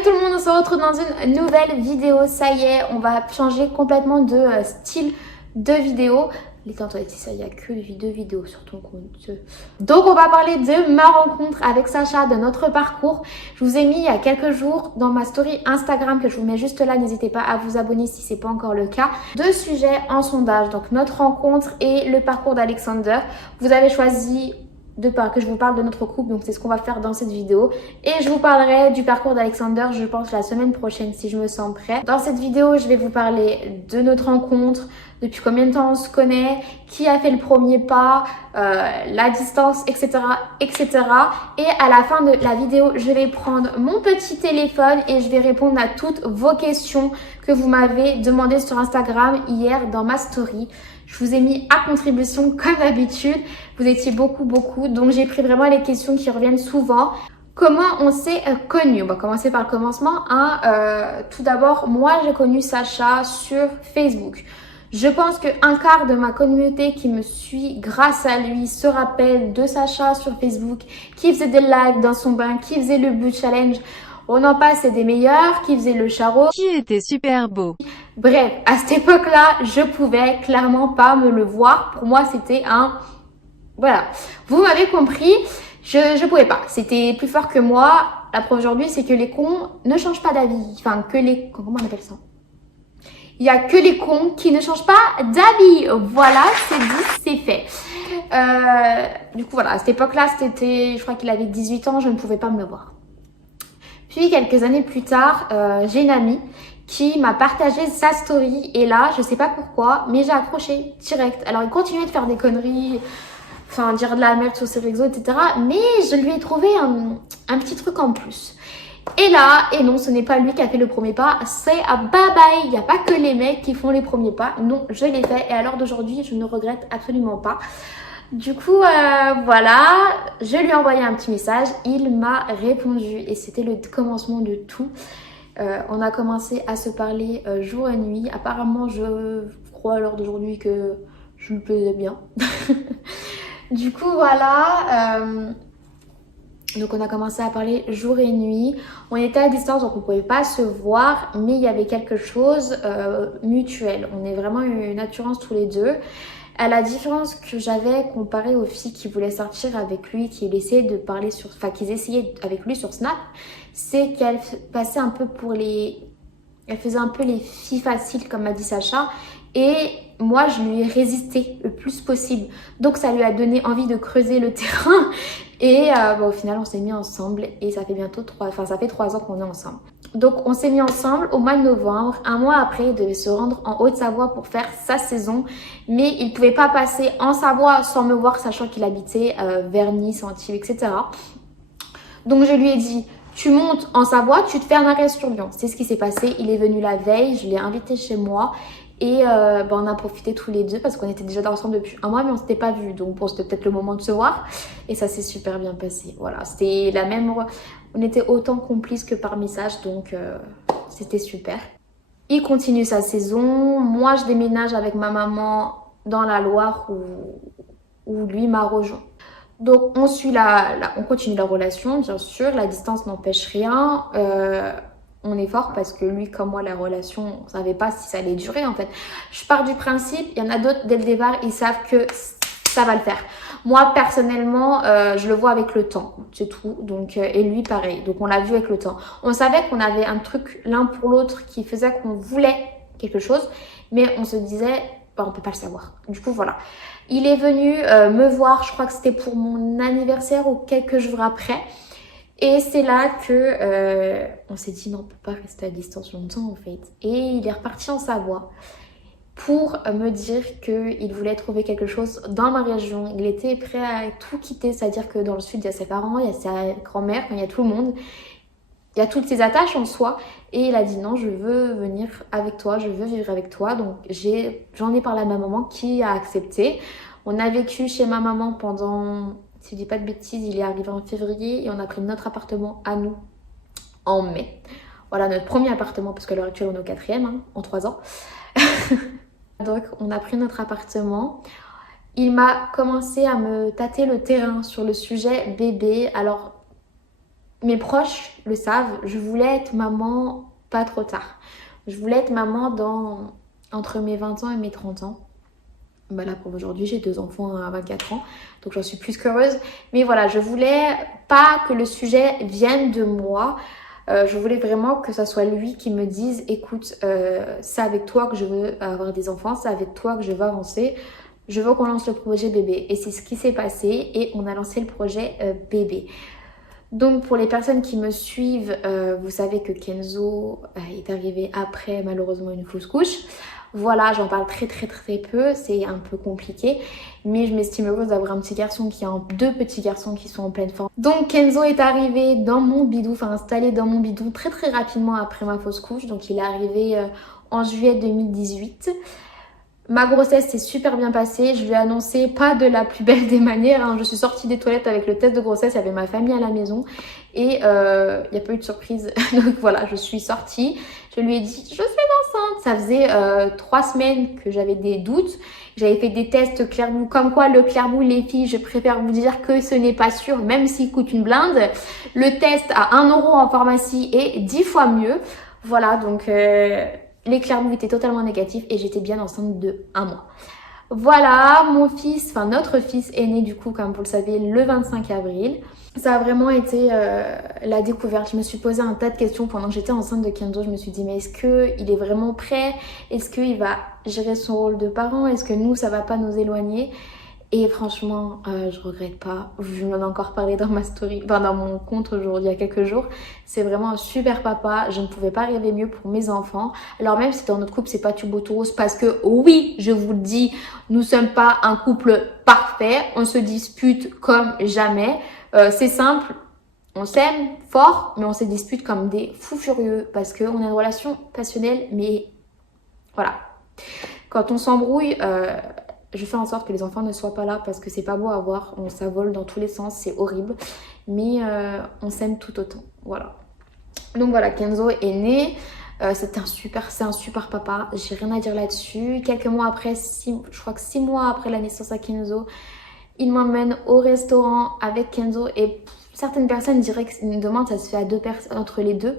Salut tout le monde, on se retrouve dans une nouvelle vidéo. Ça y est, on va changer complètement de style de vidéo. Les temps, ça, il n'y a que deux vidéos sur ton compte. Donc on va parler de ma rencontre avec Sacha, de notre parcours. Je vous ai mis il y a quelques jours dans ma story Instagram que je vous mets juste là. N'hésitez pas à vous abonner si ce n'est pas encore le cas. Deux sujets en sondage, donc notre rencontre et le parcours d'Alexander. Vous avez choisi que je vous parle de notre couple, donc c'est ce qu'on va faire dans cette vidéo. Et je vous parlerai du parcours d'Alexander, je pense, la semaine prochaine si je me sens prêt. Dans cette vidéo, je vais vous parler de notre rencontre, depuis combien de temps on se connaît, qui a fait le premier pas, la distance, etc., etc. Et à la fin de la vidéo, je vais prendre mon petit téléphone et je vais répondre à toutes vos questions que vous m'avez demandées sur Instagram hier dans ma story. Je vous ai mis à contribution comme d'habitude. Vous étiez beaucoup, donc j'ai pris vraiment les questions qui reviennent souvent. Comment on s'est connus? On va commencer par le commencement. Tout d'abord, moi j'ai connu Sacha sur Facebook. Je pense qu'un quart de ma communauté qui me suit grâce à lui se rappelle de Sacha sur Facebook, qui faisait des lives dans son bain, qui faisait le But Challenge. On en passe, c'est des meilleurs, qui faisait le charreau. Qui était super beau. Bref, à cette époque-là, je pouvais clairement pas me le voir. Pour moi, c'était un... Voilà, vous m'avez compris, je pouvais pas. C'était plus fort que moi. La preuve aujourd'hui, c'est que les cons ne changent pas d'avis. Enfin, que les... Comment on appelle ça? Il y a que les cons qui ne changent pas d'avis. Voilà, c'est dit, c'est fait. Du coup, voilà, à cette époque-là, c'était... Je crois qu'il avait 18 ans, je ne pouvais pas me le voir. Puis, quelques années plus tard, j'ai une amie qui m'a partagé sa story. Et là, je sais pas pourquoi, mais j'ai accroché direct. Alors, il continuait de faire des conneries, enfin, dire de la merde sur ses réseaux, etc. Mais je lui ai trouvé un petit truc en plus. Et là, et non, ce n'est pas lui qui a fait le premier pas, c'est à bye bye. Il n'y a pas que les mecs qui font les premiers pas. Non, je l'ai fait. Et à l'heure d'aujourd'hui, je ne regrette absolument pas. Du coup, voilà, je lui ai envoyé un petit message, il m'a répondu et c'était le commencement de tout. On a commencé à se parler jour et nuit. Apparemment, je crois à l'heure d'aujourd'hui que je lui plaisais bien. Du coup, voilà, donc on a commencé à parler jour et nuit. On était à distance, donc on ne pouvait pas se voir, mais il y avait quelque chose mutuel. On est vraiment une assurance tous les deux. À la différence que j'avais comparé aux filles qui voulaient sortir avec lui, qui essayaient de parler sur... Enfin, qu'ils essayaient avec lui sur Snap, c'est qu'elle passait un peu pour les... Elle faisait un peu les filles faciles, comme m'a dit Sacha. Et moi, je lui ai résisté le plus possible. Donc, ça lui a donné envie de creuser le terrain. Et au final, on s'est mis ensemble. Et ça fait bientôt 3 ans qu'on est ensemble. Donc, on s'est mis ensemble au mois de novembre. Un mois après, il devait se rendre en Haute-Savoie pour faire sa saison. Mais il ne pouvait pas passer en Savoie sans me voir, sachant qu'il habitait vers Nice, Antibes, etc. Donc, je lui ai dit... Tu montes en Savoie, tu te fais un arrêt sur Lyon. C'est ce qui s'est passé. Il est venu la veille, je l'ai invité chez moi. Et on a profité tous les deux parce qu'on était déjà ensemble depuis un mois mais on s'était pas vus. Donc bon, c'était peut-être le moment de se voir. Et ça s'est super bien passé. Voilà, c'était la même... On était autant complices que par message. Donc c'était super. Il continue sa saison. Moi, je déménage avec ma maman dans la Loire où lui m'a rejoint. Donc on continue la relation, bien sûr, la distance n'empêche rien. On est fort parce que lui comme moi, la relation, on ne savait pas si ça allait durer en fait. Je pars du principe, il y en a d'autres dès le départ, ils savent que ça va le faire. Moi personnellement, je le vois avec le temps, c'est tout. Donc, et lui pareil, donc on l'a vu avec le temps. On savait qu'on avait un truc l'un pour l'autre qui faisait qu'on voulait quelque chose, mais on se disait... on peut pas le savoir. Du coup, voilà. Il est venu me voir, je crois que c'était pour mon anniversaire ou quelques jours après. Et c'est là que on s'est dit non, on peut pas rester à distance longtemps en fait. Et il est reparti en Savoie pour me dire qu'il voulait trouver quelque chose dans ma région. Il était prêt à tout quitter, c'est-à-dire que dans le sud, il y a ses parents, il y a sa grand-mère, il y a tout le monde. Il y a toutes ses attaches en soi. Et il a dit non, je veux venir avec toi, je veux vivre avec toi. Donc j'en ai parlé à ma maman qui a accepté. On a vécu chez ma maman pendant, si je dis pas de bêtises, il est arrivé en février. Et on a pris notre appartement à nous en mai. Voilà notre premier appartement, parce qu'à l'heure actuelle on est au 4e, en 3 ans. Donc on a pris notre appartement. Il m'a commencé à me tâter le terrain sur le sujet bébé. Alors... mes proches le savent, je voulais être maman pas trop tard. Je voulais être maman entre mes 20 ans et mes 30 ans. Bah là pour aujourd'hui j'ai 2 enfants à 24 ans, donc j'en suis plus qu'heureuse. Mais voilà, je voulais pas que le sujet vienne de moi. Je voulais vraiment que ça soit lui qui me dise écoute, c'est avec toi que je veux avoir des enfants, c'est avec toi que je veux avancer. Je veux qu'on lance le projet bébé. Et c'est ce qui s'est passé et on a lancé le projet bébé. Donc pour les personnes qui me suivent, vous savez que Kenzo est arrivé après malheureusement une fausse couche. Voilà, j'en parle très peu, c'est un peu compliqué, mais je m'estime heureuse d'avoir un petit garçon deux petits garçons qui sont en pleine forme. Donc Kenzo est arrivé dans mon bidou, enfin installé dans mon bidou très rapidement après ma fausse couche. Donc il est arrivé en juillet 2018. Ma grossesse s'est super bien passée, je lui ai annoncé pas de la plus belle des manières, hein. Je suis sortie des toilettes avec le test de grossesse, il y avait ma famille à la maison et il n'y a pas eu de surprise. Donc voilà, je suis sortie, je lui ai dit je suis enceinte. Ça faisait 3 semaines que j'avais des doutes, j'avais fait des tests Clairbout, comme quoi le Clairbout les filles, je préfère vous dire que ce n'est pas sûr, même s'il coûte une blinde. Le test à 1 € en pharmacie est 10 fois mieux. Voilà, donc... les Clairbout étaient totalement négatifs et j'étais bien enceinte de 1 mois. Voilà, notre fils est né du coup, comme vous le savez, le 25 avril. Ça a vraiment été la découverte. Je me suis posé un tas de questions pendant que j'étais enceinte de Kenzo. Je me suis dit, mais est-ce qu'il est vraiment prêt? Est-ce qu'il va gérer son rôle de parent? Est-ce que nous, ça va pas nous éloigner? Et franchement, je regrette pas. Je m'en ai encore parlé dans ma story, enfin dans mon compte aujourd'hui, il y a quelques jours. C'est vraiment un super papa. Je ne pouvais pas rêver mieux pour mes enfants. Alors même si dans notre couple, c'est pas tout beau tout rose, parce que oui, je vous le dis, nous sommes pas un couple parfait. On se dispute comme jamais. C'est simple. On s'aime fort, mais on se dispute comme des fous furieux parce qu'on a une relation passionnelle, mais voilà. Quand on s'embrouille, je fais en sorte que les enfants ne soient pas là parce que c'est pas beau à voir, on s'avole dans tous les sens, c'est horrible, mais on s'aime tout autant, voilà. Donc voilà, Kenzo est né, c'est un super papa, j'ai rien à dire là-dessus. Quelques mois après, je crois que 6 mois après la naissance à Kenzo, il m'emmène au restaurant avec Kenzo et certaines personnes diraient qu'une demande ça se fait à 2 personnes, entre les deux.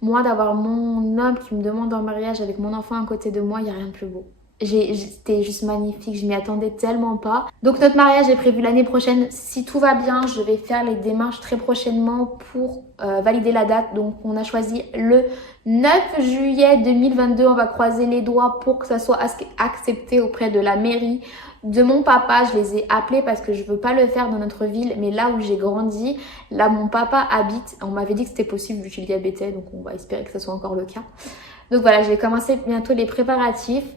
Moi, d'avoir mon homme qui me demande en mariage avec mon enfant à côté de moi, il n'y a rien de plus beau. C'était juste magnifique, je m'y attendais tellement pas. Donc notre mariage est prévu l'année prochaine. Si tout va bien, je vais faire les démarches très prochainement pour valider la date. Donc on a choisi le 9 juillet 2022. On va croiser les doigts pour que ça soit accepté auprès de la mairie. De mon papa, je les ai appelés parce que je veux pas le faire dans notre ville, mais là où j'ai grandi, là mon papa habite. On m'avait dit que c'était possible vu qu'il y habitait, donc on va espérer que ce soit encore le cas. Donc voilà, je vais commencer bientôt les préparatifs.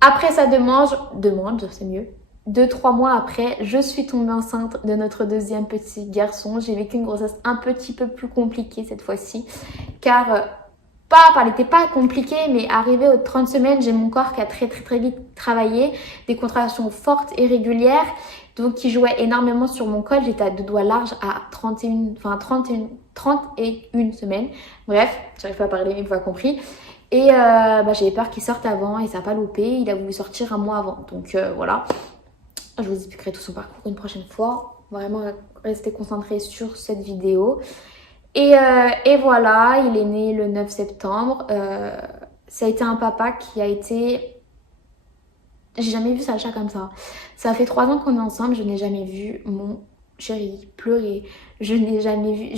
Après sa demande, c'est mieux. 2-3 mois après, je suis tombée enceinte de notre deuxième petit garçon. J'ai vécu une grossesse un petit peu plus compliquée cette fois-ci, car elle n'était pas compliquée, mais arrivée aux 30 semaines, j'ai mon corps qui a très vite travaillé, des contractions fortes et régulières, donc qui jouaient énormément sur mon col. J'étais à 2 doigts larges à 31 semaines. Bref, j'arrive pas à parler, mais vous avez compris. Et j'avais peur qu'il sorte avant et ça n'a pas loupé. Il a voulu sortir 1 mois avant. Donc voilà, je vous expliquerai tout son parcours une prochaine fois. Vraiment rester concentré sur cette vidéo. Et voilà, il est né le 9 septembre. Ça a été un papa qui a été... J'ai jamais vu Sacha comme ça. Ça fait 3 ans qu'on est ensemble, je n'ai jamais vu mon chéri pleurer. Je n'ai jamais vu...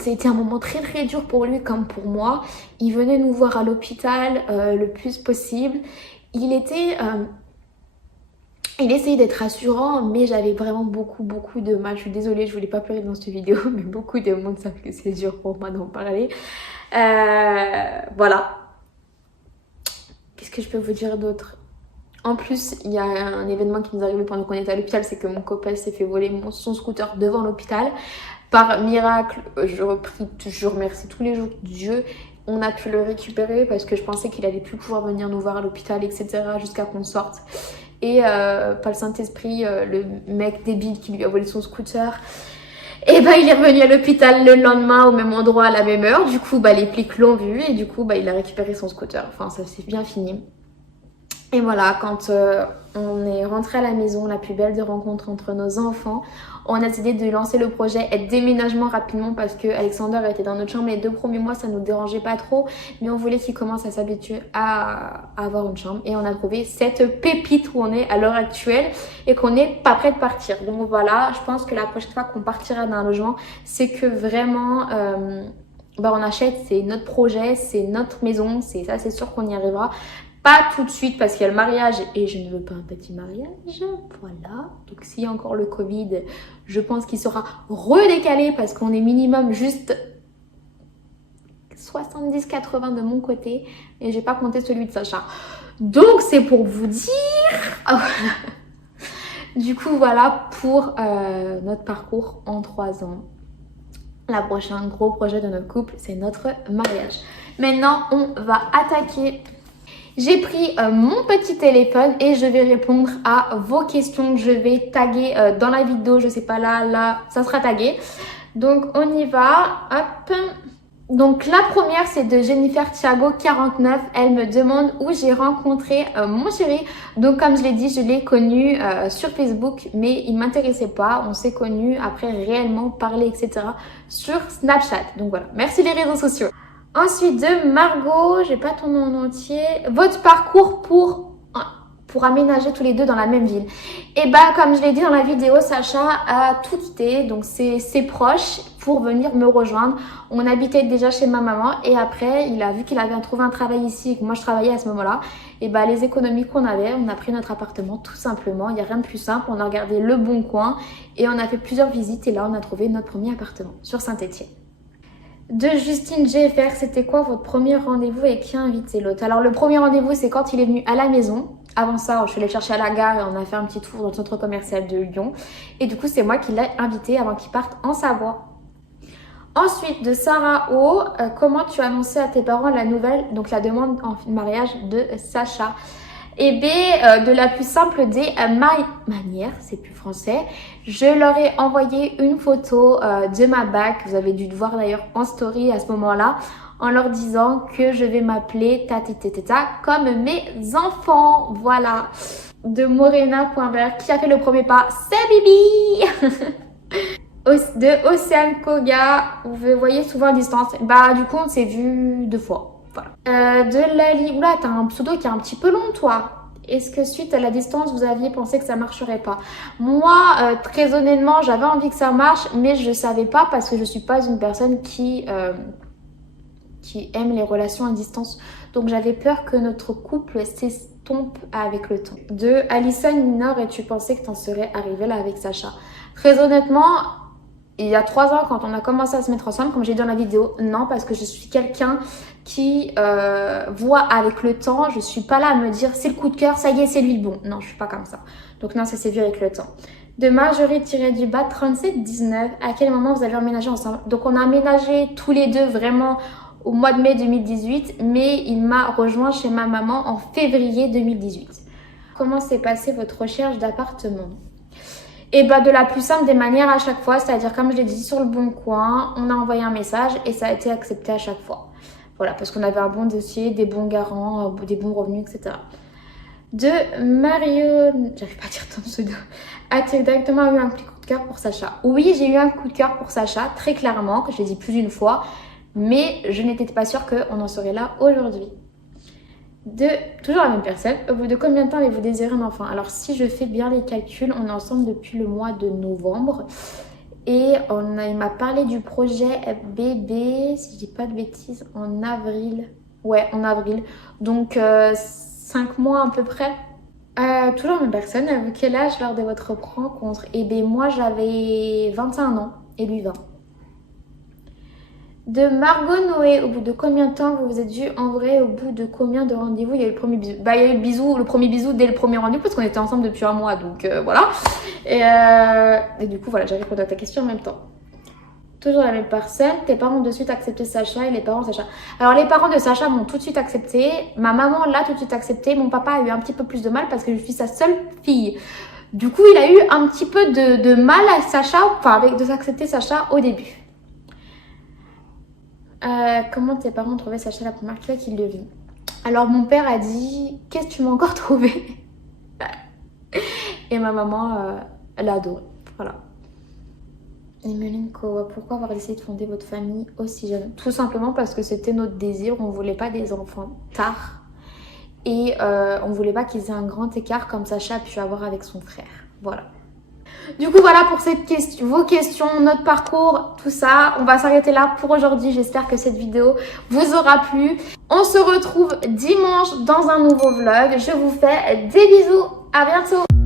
C'était un moment très dur pour lui comme pour moi. Il venait nous voir à l'hôpital le plus possible. Il essayait d'être rassurant, mais j'avais vraiment beaucoup de mal. Je suis désolée, je voulais pas pleurer dans cette vidéo, mais beaucoup de monde savent que c'est dur pour moi d'en parler. Voilà. Qu'est-ce que je peux vous dire d'autre? En plus, il y a un événement qui nous est arrivé pendant qu'on était à l'hôpital, c'est que mon copain s'est fait voler son scooter devant l'hôpital. Par miracle, je remercie tous les jours Dieu, on a pu le récupérer parce que je pensais qu'il allait plus pouvoir venir nous voir à l'hôpital, etc. jusqu'à qu'on sorte. Et par le Saint-Esprit, le mec débile qui lui a volé son scooter, et il est revenu à l'hôpital le lendemain au même endroit à la même heure. Du coup, les flics l'ont vu et du coup, il a récupéré son scooter. Enfin, ça s'est bien fini. Et voilà, quand on est rentré à la maison, la plus belle des rencontres entre nos enfants, on a décidé de lancer le projet et déménagement rapidement parce que Alexander était dans notre chambre les 2 premiers mois, ça nous dérangeait pas trop, mais on voulait qu'il commence à s'habituer à avoir une chambre et on a trouvé cette pépite où on est à l'heure actuelle et qu'on n'est pas prêt de partir. Donc voilà, je pense que la prochaine fois qu'on partira d'un logement, c'est que vraiment on achète, c'est notre projet, c'est notre maison, c'est ça, c'est sûr qu'on y arrivera. Pas tout de suite parce qu'il y a le mariage et je ne veux pas un petit mariage, voilà. Donc s'il y a encore le Covid, je pense qu'il sera redécalé parce qu'on est minimum juste 70-80 de mon côté et j'ai pas compté celui de Sacha. Donc c'est pour vous dire. Du coup voilà pour notre parcours en 3 ans. Le prochain gros projet de notre couple, c'est notre mariage. Maintenant, on va attaquer. J'ai pris mon petit téléphone et je vais répondre à vos questions que je vais taguer dans la vidéo. Je sais pas, là, ça sera tagué. Donc, on y va. Hop. Donc, la première, c'est de Jennifer Thiago, 49. Elle me demande où j'ai rencontré mon chéri. Donc, comme je l'ai dit, je l'ai connu sur Facebook, mais il ne m'intéressait pas. On s'est connus après réellement parler, etc. sur Snapchat. Donc, voilà. Merci les réseaux sociaux. Ensuite, de Margot, j'ai pas ton nom en entier. Votre parcours pour aménager tous les deux dans la même ville. Et bah, comme je l'ai dit dans la vidéo, Sacha a tout quitté, donc ses proches, pour venir me rejoindre. On habitait déjà chez ma maman et après, il a vu qu'il avait trouvé un travail ici et que moi je travaillais à ce moment-là. Et bah, les économies qu'on avait, on a pris notre appartement tout simplement. Il n'y a rien de plus simple. On a regardé Le Bon Coin et on a fait plusieurs visites et là, on a trouvé notre premier appartement sur Saint-Étienne. De Justine GFR, c'était quoi votre premier rendez-vous et qui a invité l'autre? Alors le premier rendez-vous, c'est quand il est venu à la maison. Avant ça, je suis allée le chercher à la gare et on a fait un petit tour dans le centre commercial de Lyon. Et du coup, c'est moi qui l'ai invité avant qu'il parte en Savoie. Ensuite, de Sarah O, comment tu as annoncé à tes parents la nouvelle, donc la demande en mariage de Sacha? Et B, de la plus simple des manières, c'est plus français, je leur ai envoyé une photo de ma bague, vous avez dû le voir d'ailleurs en story à ce moment-là, en leur disant que je vais m'appeler Tata comme mes enfants, voilà. De Morena.vert, qui a fait le premier pas? C'est Bibi. De Océane Koga, vous voyez souvent à distance, bah du coup on s'est vu 2 fois. Voilà. De Lali, oula, t'as un pseudo qui est un petit peu long, toi. Est-ce que suite à la distance, vous aviez pensé que ça marcherait pas? Moi, très honnêtement, j'avais envie que ça marche, mais je savais pas parce que je suis pas une personne qui aime les relations à distance. Donc j'avais peur que notre couple s'estompe avec le temps. De Alissa Ninor, et tu pensais que t'en serais arrivée là avec Sacha? Très honnêtement, il y a 3 ans, quand on a commencé à se mettre ensemble, comme j'ai dit dans la vidéo, non, parce que je suis quelqu'un qui voit avec le temps. Je suis pas là à me dire c'est le coup de cœur, ça y est, c'est lui le bon. Non, je suis pas comme ça. Donc non, ça s'est vu avec le temps. De Marjorie-du-bas 3719, à quel moment vous avez emménagé ensemble? Donc on a emménagé tous les deux vraiment au mois de mai 2018, mais il m'a rejoint chez ma maman en février 2018. Comment s'est passée votre recherche d'appartement? Et bah de la plus simple des manières à chaque fois, c'est-à-dire comme je l'ai dit sur Le Bon Coin, on a envoyé un message et ça a été accepté à chaque fois. Voilà, parce qu'on avait un bon dossier, des bons garants, des bons revenus, etc. De Mario, j'arrive pas à dire ton pseudo. As-tu directement eu un petit coup de cœur pour Sacha? Oui, j'ai eu un coup de cœur pour Sacha, très clairement, que je l'ai dit plus d'une fois, mais je n'étais pas sûre qu'on en serait là aujourd'hui. De toujours la même personne, au bout de combien de temps avez-vous désiré un enfant? Alors si je fais bien les calculs, on est ensemble depuis le mois de novembre et il m'a parlé du projet bébé, si je dis pas de bêtises, en avril. Ouais, en avril. Donc 5 mois à peu près. Toujours la même personne, à quel âge lors de votre rencontre? Eh bien moi j'avais 21 ans et lui 20. De Margot Noé, au bout de combien de temps vous vous êtes vus en vrai? Au bout de combien de rendez-vous il y a eu le premier bisou? Bah il y a eu le premier bisou dès le premier rendez-vous parce qu'on était ensemble depuis 1 mois, donc voilà. Et du coup voilà, j'ai répondu à ta question en même temps. Toujours la même personne, tes parents ont de suite accepté Sacha et les parents de Sacha. Alors les parents de Sacha m'ont tout de suite accepté, ma maman l'a tout de suite accepté, mon papa a eu un petit peu plus de mal parce que je suis sa seule fille. Du coup il a eu un petit peu de mal à Sacha, enfin de s'accepter Sacha au début. Comment tes parents ont trouvé Sacha la première fois qu'ils le vit? Alors mon père a dit « Qu'est-ce que tu m'as encore trouvé ?» Et ma maman, elle a adoré. Voilà. Emeline Kowa, pourquoi avoir décidé de fonder votre famille aussi jeune? Tout simplement parce que c'était notre désir. On voulait pas des enfants tard. Et on voulait pas qu'ils aient un grand écart comme Sacha a pu avoir avec son frère. Voilà. Du coup, voilà pour vos questions, notre parcours, tout ça. On va s'arrêter là pour aujourd'hui. J'espère que cette vidéo vous aura plu. On se retrouve dimanche dans un nouveau vlog. Je vous fais des bisous. À bientôt.